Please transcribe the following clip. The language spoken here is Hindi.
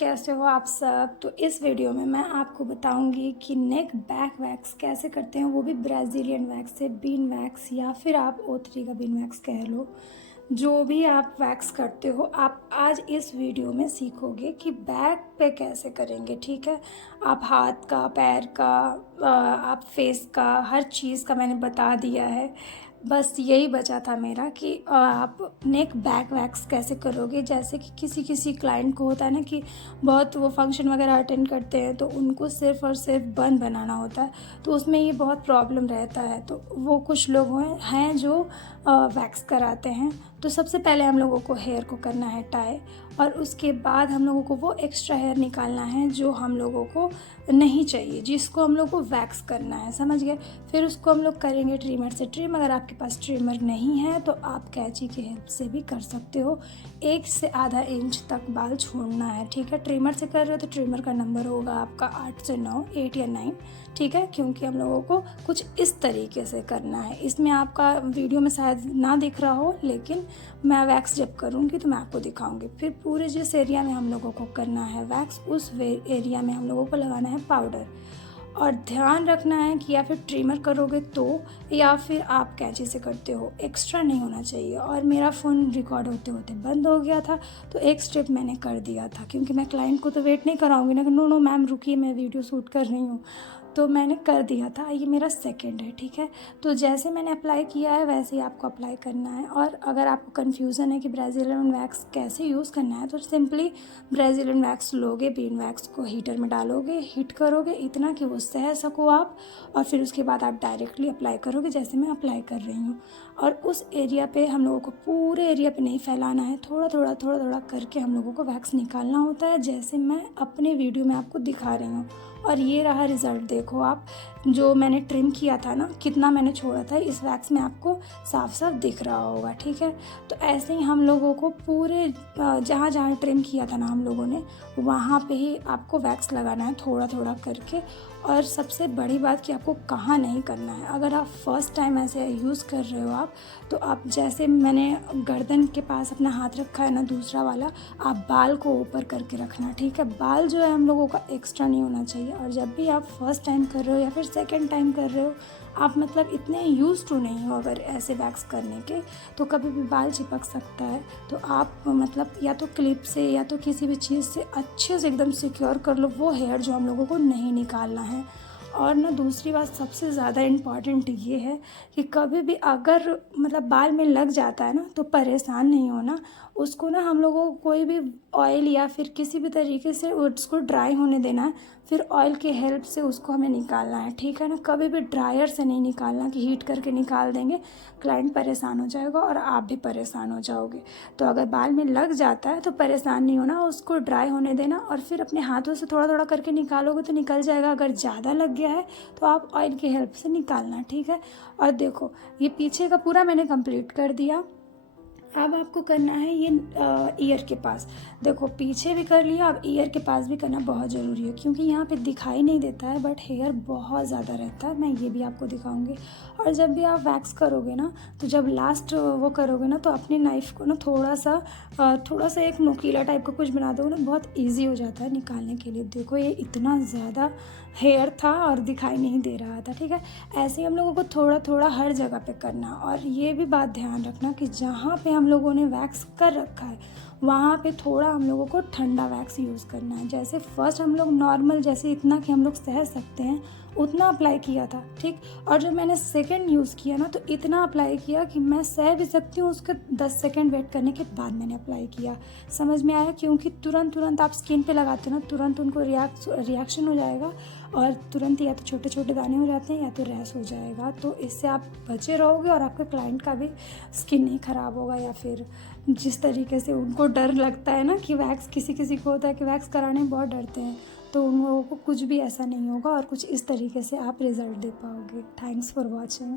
कैसे हो आप सब। तो इस वीडियो में मैं आपको बताऊंगी कि नेक बैक वैक्स कैसे करते हैं, वो भी ब्राज़ीलियन वैक्स से, बीन वैक्स या फिर आप O3 का बीन वैक्स कह लो। जो भी आप वैक्स करते हो आप आज इस वीडियो में सीखोगे कि बैक पे कैसे करेंगे। ठीक है, आप हाथ का, पैर का, आप फेस का, हर चीज़ का मैंने बता दिया है। बस यही बचा था मेरा कि आप नेक बैक वैक्स कैसे करोगे। जैसे कि किसी किसी क्लाइंट को होता है ना कि बहुत वो फंक्शन वगैरह अटेंड करते हैं तो उनको सिर्फ़ और सिर्फ बन बनाना होता है, तो उसमें ये बहुत प्रॉब्लम रहता है। तो वो कुछ लोग हैं जो वैक्स कराते हैं। तो सबसे पहले हम लोगों को हेयर को करना है टाई, और उसके बाद हम लोगों को वो एक्स्ट्रा हेयर निकालना है जो हम लोगों को नहीं चाहिए, जिसको हम लोग को वैक्स करना है, समझ गए। फिर उसको हम लोग करेंगे ट्रिमर से ट्रिम। अगर आपके पास ट्रिमर नहीं है तो आप कैंची की हेल्प से भी कर सकते हो। 1 से आधा इंच तक बाल छोड़ना है। ठीक है, ट्रिमर से कर रहे हो तो ट्रिमर का नंबर होगा आपका 8 से 9, 8 या 9। ठीक है, क्योंकि हम लोगों को कुछ इस तरीके से करना है। इसमें आपका वीडियो में शायद ना दिख रहा हो, लेकिन मैं वैक्स जब करूँगी तो मैं आपको दिखाऊंगी। फिर पूरे जिस एरिया में हम लोगों को करना है वैक्स, उस एरिया में हम लोगों को लगाना है पाउडर। और ध्यान रखना है कि या फिर ट्रिमर करोगे तो, या फिर आप कैंची से करते हो, एक्स्ट्रा नहीं होना चाहिए। और मेरा फ़ोन रिकॉर्ड होते होते बंद हो गया था तो एक स्टेप मैंने कर दिया था, क्योंकि मैं क्लाइंट को तो वेट नहीं कराऊंगी ना कि नो नो मैम रुकिए मैं वीडियो शूट कर रही हूँ। तो मैंने कर दिया था। ये मेरा सेकंड है। ठीक है, तो जैसे मैंने अप्लाई किया है वैसे ही आपको अप्लाई करना है। और अगर आपको कन्फ्यूज़न है कि ब्राज़ीलियन वैक्स कैसे यूज़ करना है तो सिंपली ब्राज़ीलियन वैक्स लोगे, बीन वैक्स को हीटर में डालोगे, हीट करोगे इतना कि वो सह सको आप, और फिर उसके बाद आप डायरेक्टली अप्लाई करोगे जैसे मैं अप्लाई कर रही हूँ। और उस एरिया पे हम लोगों को पूरे एरिया पे नहीं फैलाना है, थोड़ा थोड़ा करके हम लोगों को वैक्स निकालना होता है, जैसे मैं अपने वीडियो में आपको दिखा रही हूँ। और ये रहा रिज़ल्ट, देखो आप, जो मैंने ट्रिम किया था ना, कितना मैंने छोड़ा था, इस वैक्स में आपको साफ साफ दिख रहा होगा। ठीक है, तो ऐसे ही हम लोगों को पूरे जहाँ जहाँ ट्रिम किया था ना हम लोगों ने, वहाँ पे ही आपको वैक्स लगाना है थोड़ा थोड़ा करके। और सबसे बड़ी बात कि आपको कहाँ नहीं करना है। अगर आप फर्स्ट टाइम ऐसे यूज़ कर रहे हो आप, तो आप जैसे मैंने गर्दन के पास अपना हाथ रखा है ना दूसरा वाला, आप बाल को ऊपर करके रखना। ठीक है, बाल जो है हम लोगों का एक्स्ट्रा नहीं होना चाहिए। और जब भी आप फर्स्ट टाइम कर रहे हो या फिर सेकंड टाइम कर रहे हो, आप मतलब इतने यूज़ टू नहीं हो अगर ऐसे वैक्स करने के, तो कभी भी बाल चिपक सकता है। तो आप मतलब या तो क्लिप से या तो किसी भी चीज़ से अच्छे से एकदम सिक्योर कर लो वो हेयर जो हम लोगों को नहीं निकालना है। और ना दूसरी बात सबसे ज़्यादा इम्पॉर्टेंट ये है कि कभी भी अगर मतलब बाल में लग जाता है ना तो परेशान नहीं होना। उसको ना हम लोगों को कोई भी ऑयल या फिर किसी भी तरीके से उसको ड्राई होने देना है, फिर ऑयल की हेल्प से उसको हमें निकालना है। ठीक है ना, कभी भी ड्रायर से नहीं निकालना कि हीट करके निकाल देंगे, क्लाइंट परेशान हो जाएगा और आप भी परेशान हो जाओगे। तो अगर बाल में लग जाता है तो परेशान नहीं होना, उसको ड्राई होने देना और फिर अपने हाथों से थोड़ा थोड़ा करके निकालोगे तो निकल जाएगा। अगर ज़्यादा लग गया है तो आप ऑयल की हेल्प से निकालना। ठीक है, और देखो ये पीछे का पूरा मैंने कंप्लीट कर दिया। अब आपको करना है ये ईयर के पास। देखो पीछे भी कर लिया, अब ईयर के पास भी करना बहुत ज़रूरी है, क्योंकि यहाँ पे दिखाई नहीं देता है बट हेयर बहुत ज़्यादा रहता है। मैं ये भी आपको दिखाऊंगी। और जब भी आप वैक्स करोगे ना, तो जब लास्ट वो करोगे ना, तो अपनी नाइफ़ को ना थोड़ा सा एक नुकीला टाइप का कुछ बना दो ना, बहुत ईजी हो जाता है निकालने के लिए। देखो ये इतना ज़्यादा हेयर था और दिखाई नहीं दे रहा था। ठीक है, ऐसे ही हम लोगों को थोड़ा थोड़ा हर जगह पे करना। और ये भी बात ध्यान रखना कि जहाँ पे हम लोगों ने वैक्स कर रखा है वहाँ पे थोड़ा हम लोगों को ठंडा वैक्स यूज़ करना है। जैसे फर्स्ट हम लोग नॉर्मल जैसे इतना कि हम लोग सह सकते हैं उतना अप्लाई किया था। ठीक, और जब मैंने सेकंड यूज़ किया ना तो इतना अप्लाई किया कि मैं सह भी सकती हूँ, उसके 10 सेकंड वेट करने के बाद मैंने अप्लाई किया। समझ में आया, क्योंकि तुरंत आप स्किन पे लगाते हो ना, तुरंत उनको रिएक्शन हो जाएगा और तुरंत या तो छोटे छोटे दाने हो जाते हैं या तो रैश हो जाएगा। तो इससे आप बचे रहोगे और आपके क्लाइंट का भी स्किन नहीं ख़राब होगा। या फिर जिस तरीके से उनको डर लगता है ना कि वैक्स, किसी किसी को होता है कि वैक्स कराने में बहुत डरते हैं, तो उन लोगों को कुछ भी ऐसा नहीं होगा और कुछ इस तरीके से आप रिज़ल्ट दे पाओगे। Thanks for watching.